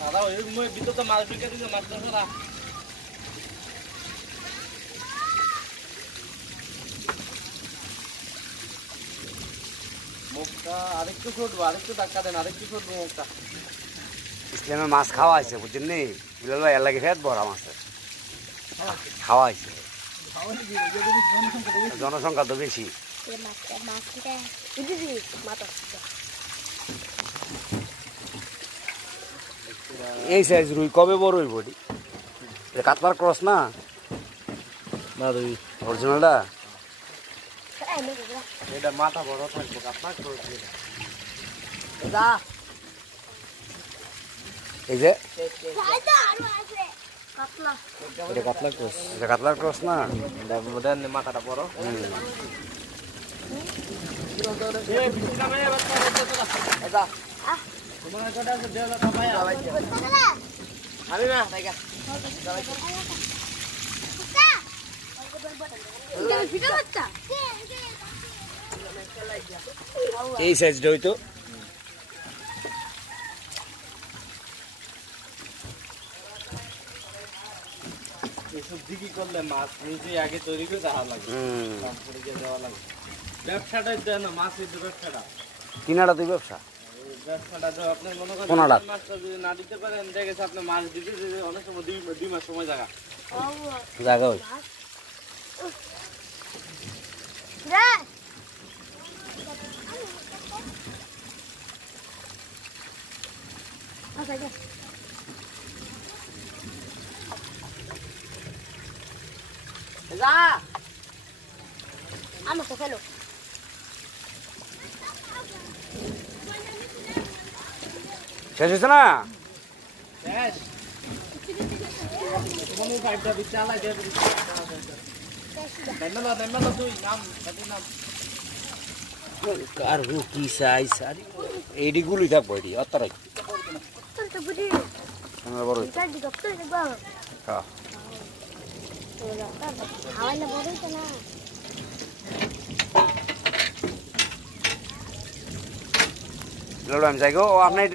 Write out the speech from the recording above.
দাদা ওই ভিতর তো মাছ ঢুকে দিছে মাছটা সারা মুখটা আরেকটু ছোটবো আরেকটু ধাক্কা দেন আরেকটু ছোটবো মুখটা ইসলামে মাছ খাওয়া হয়েছে বুঝছেন নি বিলাল ভাই এর লাগে ফেট বড় মাছের খাওয়া হয়েছে জনসংখ্যা তো বেশি এই সাইজ রুই কবে বড় হইব কাতলার ক্রস না না রুই অরিজিনালটা এটা মাথা বড় থাকবে কাতলা এই যে এটা কাতলা ক্রস এটা কাতলার ক্রস না দেন মাথাটা বড় এই সাইজটা হইতো এসব দিকে করলে মাছ নিজে আগে তৈরি করে দেওয়া লাগে দেওয়া লাগে ব্যবসাটাই দেন না মাছের যে ব্যবসাটা কিনাটা তুই ব্যবসা ব্যবসাটা তো আপনি মনে করেন কোনাটা মাছটা যদি না দিতে পারেন দেখেছে আপনি মাছ দিতে দিতে অনেক সময় দুই মাস সময় জায়গা জায়গা ওই আমাকে ফেলো শেষ হয়েছে না শেষ কোন পাইপটা দিতে চালাই দে নেমেলা তুই নাম নাম আর কি সাইজ আর এইডি গুলি থাকবো এডি অতরাই বড় হ্যাঁ আমি যাই গো আপনার